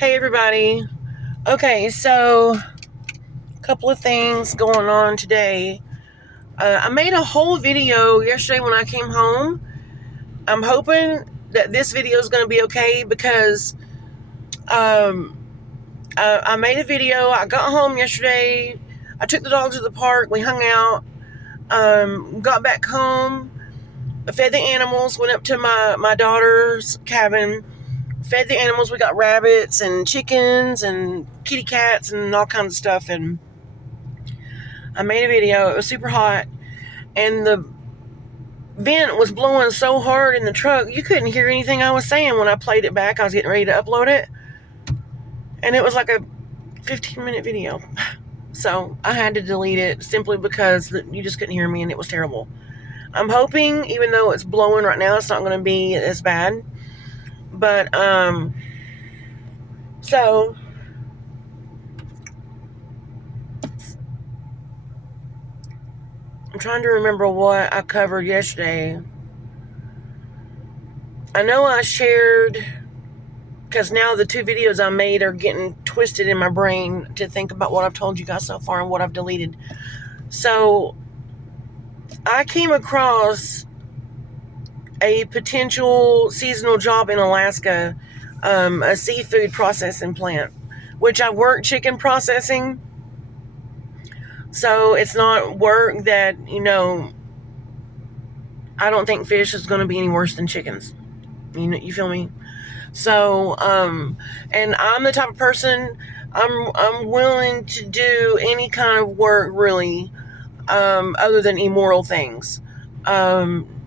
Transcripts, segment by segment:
Hey everybody. Okay, so a couple of things going on today. I made a whole video yesterday when I came home. I'm hoping that this video is going to be okay because I made a video. I got home yesterday. I took the dogs to the park. We hung out. Got back home. Fed the animals. Went up to my daughter's cabin. Fed the animals. We got rabbits and chickens and kitty cats and all kinds of stuff. And I made a video. It was super hot. And the vent was blowing so hard in the truck, you couldn't hear anything I was saying. When I played it back, I was getting ready to upload it. And it was like a 15-minute video. So I had to delete it simply because you just couldn't hear me and it was terrible. I'm hoping, even though it's blowing right now, it's not going to be as bad. But, so I'm trying to remember what I covered yesterday. I know I shared, because now the 2 videos I made are getting twisted in my brain to think about what I've told you guys so far and what I've deleted. So I came across a potential seasonal job in Alaska, a seafood processing plant, which I work chicken processing. So it's not work that, I don't think fish is going to be any worse than chickens. You feel me? So, and I'm the type of person, I'm willing to do any kind of work really, other than immoral things,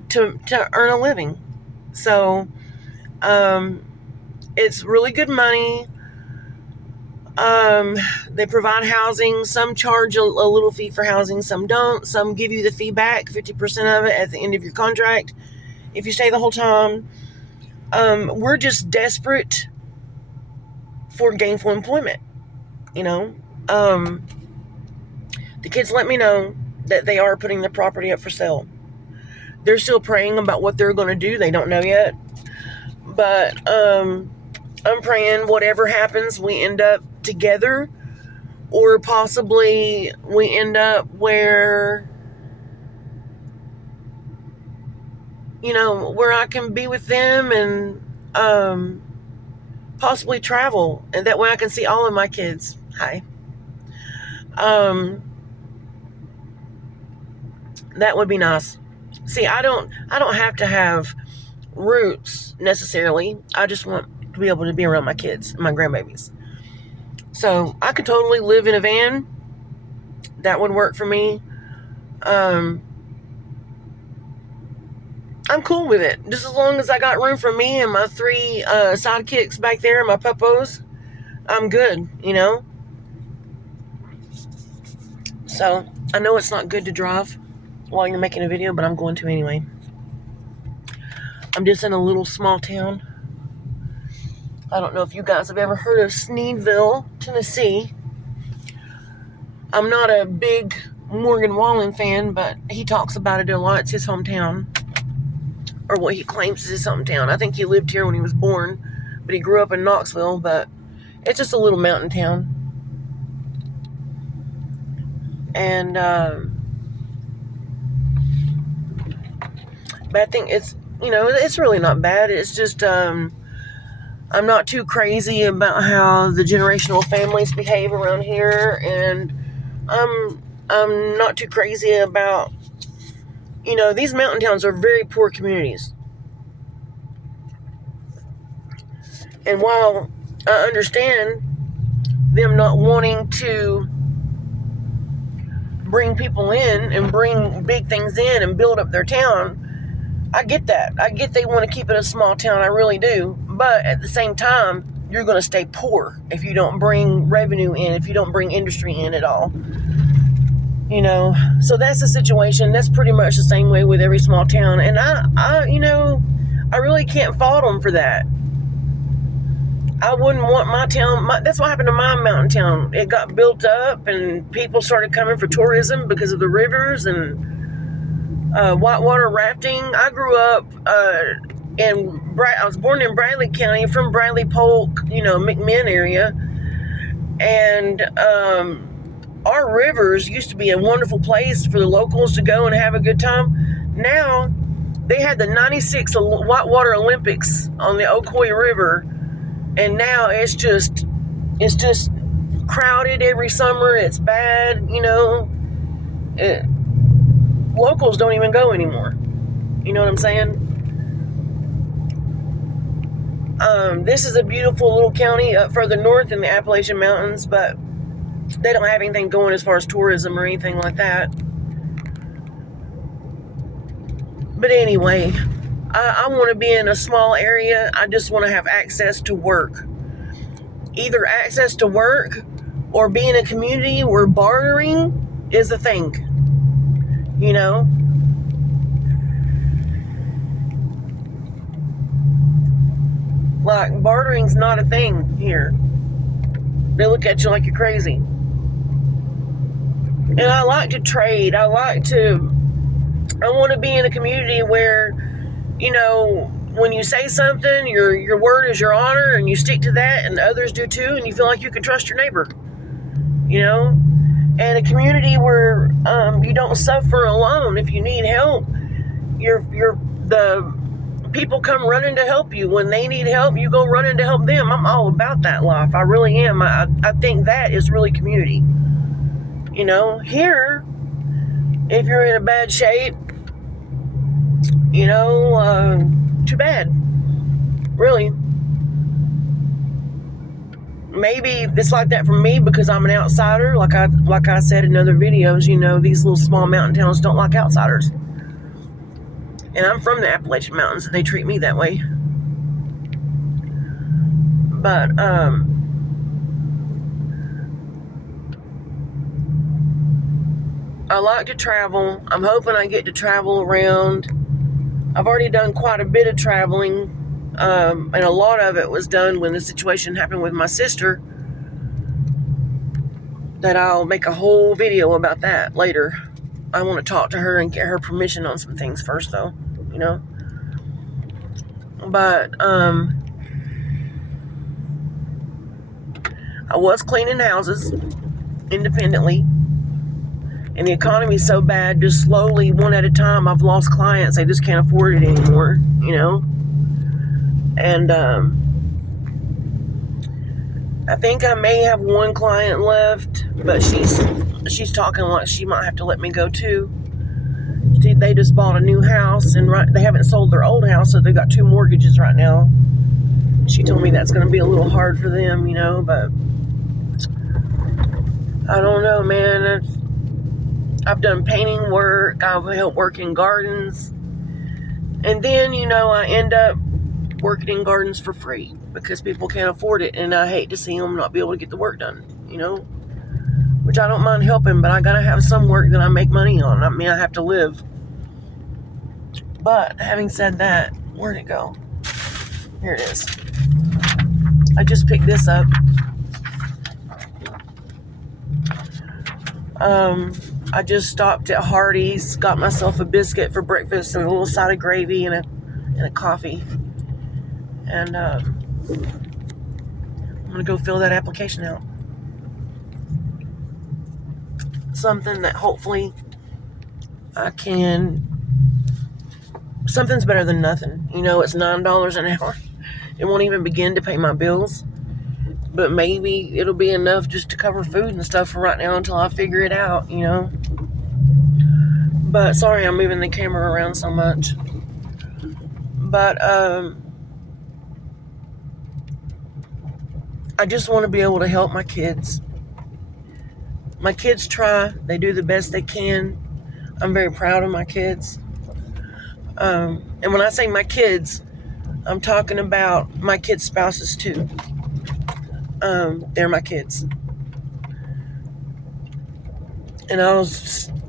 to earn a living. So, it's really good money. They provide housing. Some charge a little fee for housing, some don't. Some give you the fee back, 50% of it at the end of your contract, if you stay the whole time. We're just desperate for gainful employment, The kids let me know that they are putting the property up for sale. They're still praying about what they're going to do. They don't know yet. But I'm praying whatever happens, we end up together, or possibly we end up where, where I can be with them and possibly travel, and that way I can see all of my kids. Hi. That would be nice. See, I don't have to have roots necessarily. I just want to be able to be around my kids and my grandbabies. So I could totally live in a van. That would work for me. I'm cool with it. Just as long as I got room for me and my 3 sidekicks back there, my puppos, I'm good, So I know it's not good to drive while you're making a video, but I'm going to anyway. I'm just in a little small town. I don't know if you guys have ever heard of Sneedville, Tennessee. I'm not a big Morgan Wallen fan, but he talks about it a lot. It's his hometown, or what he claims is his hometown. I think he lived here when he was born, but he grew up in Knoxville, but it's just a little mountain town. And, but I think it's, it's really not bad. It's just, I'm not too crazy about how the generational families behave around here, and I'm not too crazy about, these mountain towns are very poor communities. And while I understand them not wanting to bring people in and bring big things in and build up their town, I get that. I get they want to keep it a small town. I really do. But at the same time, you're going to stay poor if you don't bring revenue in, if you don't bring industry in at all. So that's the situation. That's pretty much the same way with every small town. And I really can't fault them for that. I wouldn't want my town, that's what happened to my mountain town. It got built up and people started coming for tourism because of the rivers and whitewater rafting. I grew up And I was born in Bradley County, from Bradley Polk, McMinn area. And our rivers used to be a wonderful place for the locals to go and have a good time. Now, they had the 96 Whitewater Olympics on the Ocoee River. And now it's just crowded every summer. It's bad, locals don't even go anymore. You know what I'm saying? This is a beautiful little county up further north in the Appalachian Mountains, but they don't have anything going as far as tourism or anything like that. But anyway, I want to be in a small area. I just want to have access to work. Either access to work or be in a community where bartering is a thing. Like, bartering's not a thing here. They look at you like you're crazy. And I like to trade. I want to be in a community where, when you say something, your word is your honor, and you stick to that, and others do too, and you feel like you can trust your neighbor. And a community where you don't suffer alone. If you need help, the people come running to help you. When they need help, you go running to help them. I'm all about that life. I really am. I think that is really community. Here, if you're in a bad shape, too bad. Really. Maybe it's like that for me because I'm an outsider. Like I said in other videos, these little small mountain towns don't like outsiders. And I'm from the Appalachian Mountains, and they treat me that way. But, I like to travel. I'm hoping I get to travel around. I've already done quite a bit of traveling, and a lot of it was done when the situation happened with my sister. That I'll make a whole video about that later. I want to talk to her and get her permission on some things first, though, But, I was cleaning houses independently. And the economy's so bad, just slowly, one at a time, I've lost clients. They just can't afford it anymore, And, I think I may have one client left, but she's talking like she might have to let me go too. They just bought a new house, and they haven't sold their old house, so they've got 2 mortgages right now. She told me that's going to be a little hard for them, but I don't know, man. I've done painting work. I've helped work in gardens, and then I end up working in gardens for free because people can't afford it, and I hate to see them not be able to get the work done, which I don't mind helping, but I gotta have some work that I make money on. I mean, I have to live. But having said that, where'd it go? Here it is. I just picked this up. I just stopped at Hardee's, got myself a biscuit for breakfast and a little side of gravy and a coffee. And I'm gonna go fill that application out. Something that hopefully I can. Something's better than nothing. It's $9 an hour. It won't even begin to pay my bills. But maybe it'll be enough just to cover food and stuff for right now until I figure it out, But sorry I'm moving the camera around so much. But I just want to be able to help my kids. My kids try. They do the best they can. I'm very proud of my kids. And when I say my kids, I'm talking about my kids' spouses too. They're my kids. And I'll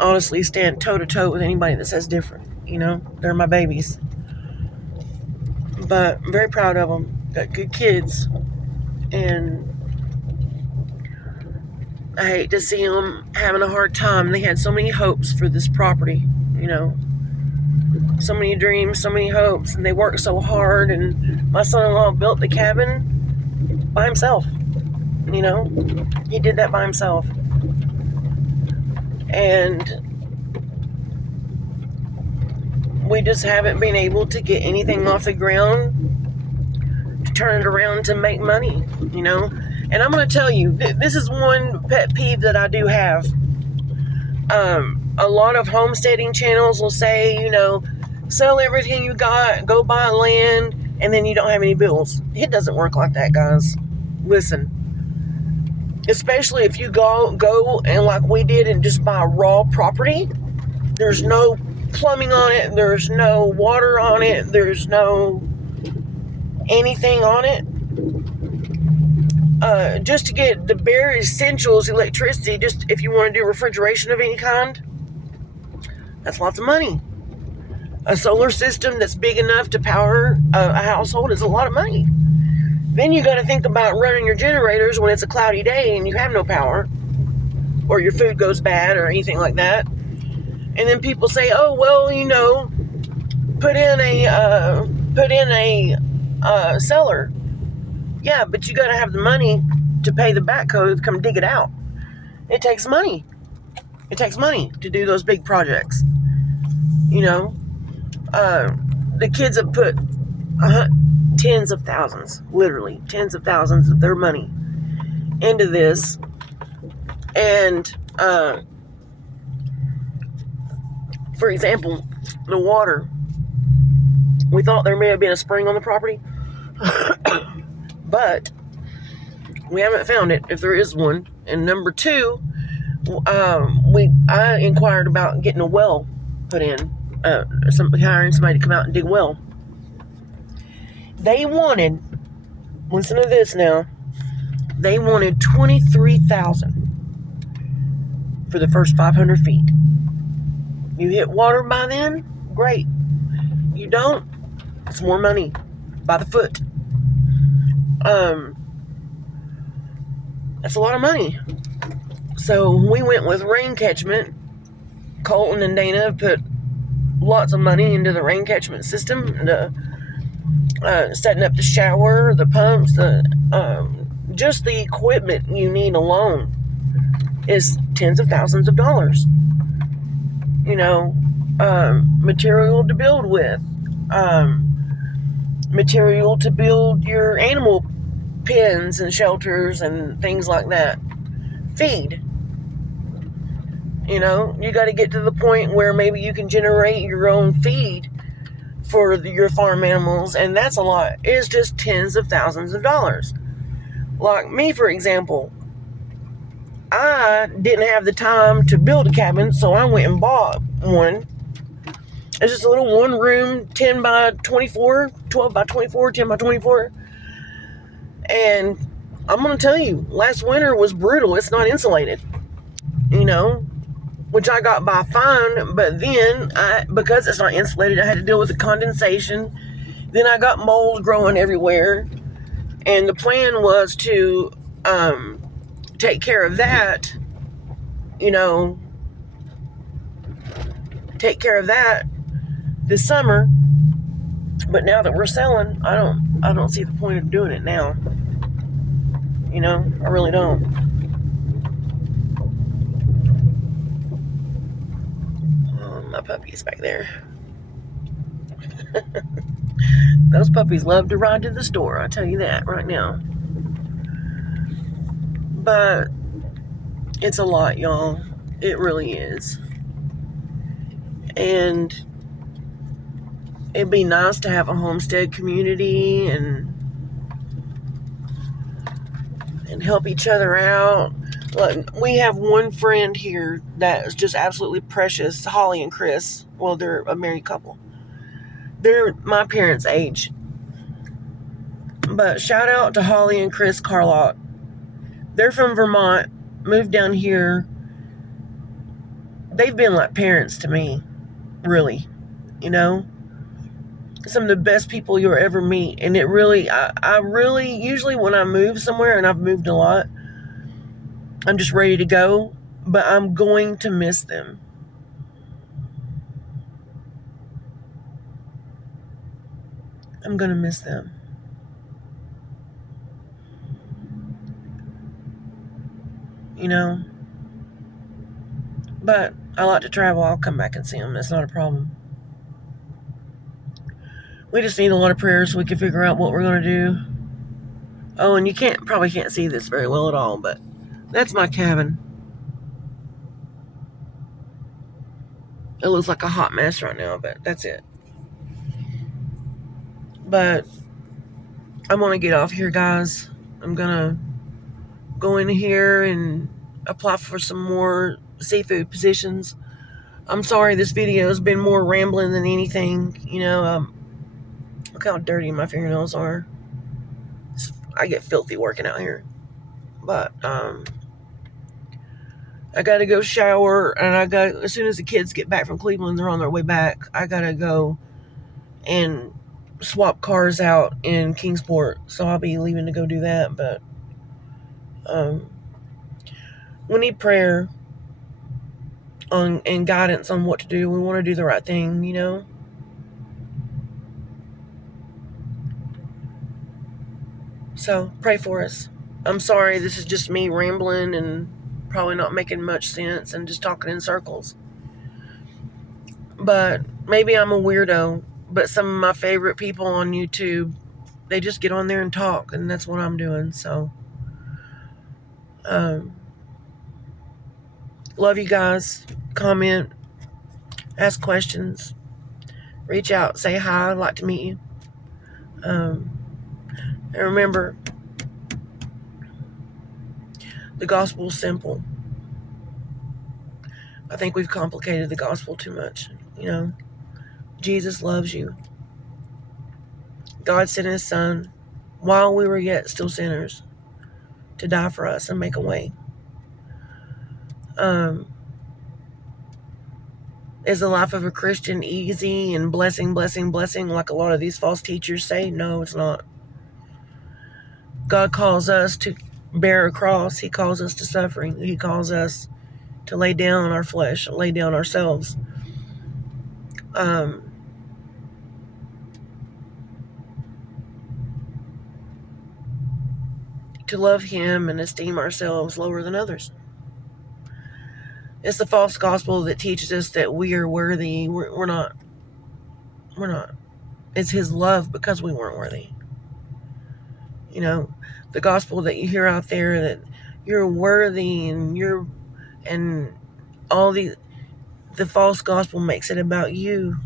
honestly stand toe-to-toe with anybody that says different. They're my babies. But I'm very proud of them. Got good kids. And I hate to see them having a hard time. They had so many hopes for this property, so many dreams, so many hopes, and they worked so hard. And my son-in-law built the cabin by himself. You know, he did that by himself. And we just haven't been able to get anything off the ground to turn it around to make money, you know. And I'm going to tell you, this is one pet peeve that I do have. A lot of homesteading channels will say, you know, sell everything you got, go buy land, and then you don't have any bills. It doesn't work like that, guys. Listen. Especially if you go and like we did and just buy raw property. There's no plumbing on it. There's no water on it. There's no anything on it. Just to get the bare essentials, electricity, just if you want to do refrigeration of any kind, that's lots of money. A solar system that's big enough to power a household is a lot of money. Then you got to think about running your generators when it's a cloudy day and you have no power, or your food goes bad or anything like that. And then people say, "Oh, well, you know, put in a cellar." Yeah, but you got to have the money to pay the backhoe to come dig it out. It takes money. It takes money to do those big projects. You know, the kids have put tens of thousands, literally tens of thousands of their money into this. And, for example, the water. We thought there may have been a spring on the property, but we haven't found it, if there is one. And number two, I inquired about getting a well put in, hiring somebody to come out and dig a well. They wanted, listen to this now, they wanted $23,000 for the first 500 feet. You hit water by then, great. You don't, it's more money by the foot. That's a lot of money. So we went with rain catchment. Colton and Dana have put lots of money into the rain catchment system, setting up the shower, the pumps, just the equipment you need alone is tens of thousands of dollars. You know, material to build with, material to build your animal pens and shelters and things like that. Feed. You know, you got to get to the point where maybe you can generate your own feed for your farm animals, and that's a lot. It's just tens of thousands of dollars. Like me, for example, I didn't have the time to build a cabin, so I went and bought one. It's just a little one room, 10 by 24, 12 by 24, 10 by 24. And I'm going to tell you, last winter was brutal. It's not insulated, you know, which I got by fine. But then, because it's not insulated, I had to deal with the condensation. Then I got mold growing everywhere. And the plan was to take care of that, you know, take care of that this summer. But now that we're selling, I don't see the point of doing it now. You know, I really don't. Oh, my puppy's back there. Those puppies love to ride to the store, I'll tell you that right now. But it's a lot, y'all. It really is. And it'd be nice to have a homestead community and help each other out. Look, we have one friend here that is just absolutely precious, Holly and Chris. Well, they're a married couple. They're my parents' age. But shout out to Holly and Chris Carlock. They're from Vermont, moved down here. They've been like parents to me, really, you know? Some of the best people you'll ever meet. And it really, I really, usually when I move somewhere, and I've moved a lot, I'm just ready to go, but I'm going to miss them. I'm going to miss them. You know? But I like to travel. I'll come back and see them. That's not a problem. We just need a lot of prayers so we can figure out what we're going to do. Oh, and you probably can't see this very well at all, but that's my cabin. It looks like a hot mess right now, but that's it. But I want to get off here, guys. I'm going to go in here and apply for some more seafood positions. I'm sorry this video has been more rambling than anything. Look how dirty my fingernails are. I get filthy working out here. But I gotta go shower, and as soon as the kids get back from Cleveland, they're on their way back, I gotta go and swap cars out in Kingsport. So I'll be leaving to go do that. But we need prayer and guidance on what to do. We want to do the right thing, So pray for us. I'm sorry, this is just me rambling and probably not making much sense and just talking in circles. But maybe I'm a weirdo, but some of my favorite people on YouTube, they just get on there and talk, and that's what I'm doing. So love you guys. Comment, ask questions, reach out, say hi. I'd like to meet you. And remember, the gospel's simple. I think we've complicated the gospel too much. Jesus loves you. God sent his son while we were yet still sinners to die for us and make a way. Is the life of a Christian easy and blessing like a lot of these false teachers say? No, it's not. God calls us to bear a cross. He calls us to suffering. He calls us to lay down our flesh, lay down ourselves. To love him and esteem ourselves lower than others. It's the false gospel that teaches us that we are worthy. We're not. We're not. It's his love because we weren't worthy. The gospel that you hear out there that you're worthy and all the false gospel makes it about you.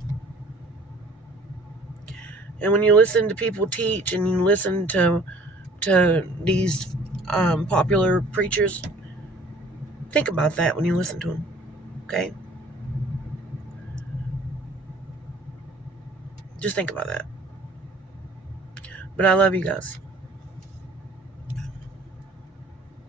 And when you listen to people teach and you listen to these popular preachers, think about that when you listen to them. Okay? Just think about that. But I love you guys.